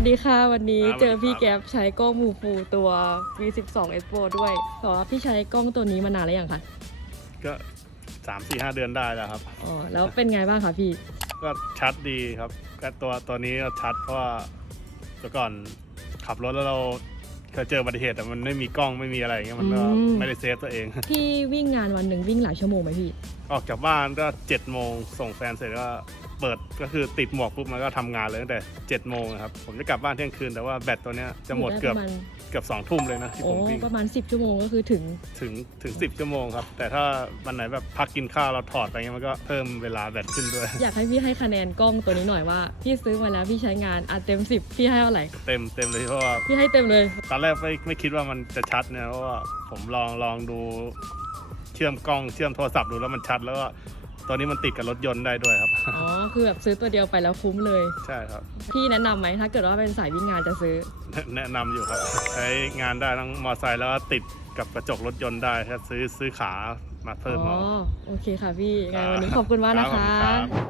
วัสดีค่ะ วันนี้ครับเจอพี่สวัสดีครับแก๊ปใช้กล้องมูฟูตัว V12 S Pro ด้วยแต่ว่าพี่ใช้กล้องตัวนี้มานานแล้วยังคะก็สามสี่ห้าเดือนได้แล้วครับอ๋อแล้วเป็นไงบ้างคะพี่ ก็ชัดดีครับก็ตัวตัวนี้ก็ชัดเพราะว่าแต่ก่อนขับรถแล้วเราเคยเจออุบัติเหตุแต่มันไม่มีกล้องไม่มีอะไรอย่างเงี้ยมันก็อืมไม่ได้เซฟตัวเอง พี่วิ่งงานวันหนึ่งวิ่งหลายชั่วโมงไหมพี่ ออกจากบ้านก็เจ็ดโมงส่งแฟนเสร็จก็ เปิดก็คือติดหมวกปุ๊บมันก็ทำงานเลยตั้งแต่เจ็ดโมงครับผมจะกลับบ้านเที่ยงคืนแต่ว่าแบตตัวเนี้ยจะหมดเกือบประมาณเกือบสองทุ่มเลยนะที่โอ้ผมวิ่งประมาณ 10 ชั่วโมงก็คือถึงถึงถึงสิบชั่วโมงครับ แต่ถ้าวันไหนแบบพักกินข้าวเราถอดไปเงี้ยมันก็เพิ่มเวลาแบตขึ้นด้วย อยากให้พี่ให้คะแนนกล้องตัวนี้หน่อยว่า พี่ซื้อมาแล้วพี่ใช้งานอัดเต็ม 10 พี่ให้เท่าไหร่ เต็มเต็มเลยเพราะว่า พี่ให้เต็มเลย ตอนแรกไม่ไม่คิดว่ามันจะชัดเนี่ยเพราะว่าผมลองลองดูเชื่อมกล้องเชื่อมโทรศัพท์ดูแล้วมันชัดแล้วก็ ตัวนี้มันติดกับรถยนต์ได้ด้วยครับ อ๋อ คือแบบซื้อตัวเดียวไปแล้วคุ้มเลย ใช่ครับ พี่แนะนำไหมถ้าเกิดว่าเป็นสายวิ่งงานจะซื้อ แนะแนะนำอยู่ครับ ใช้งานได้ทั้งมอเตอร์ไซค์แล้วก็ติดกับกระจกรถยนต์ได้ถ้าซื้อซื้อขามาเพิ่มอ๋อ เอา โอเคค่ะพี่ไงวันนี้ขอบคุณมากนะรับขอบคะณรับ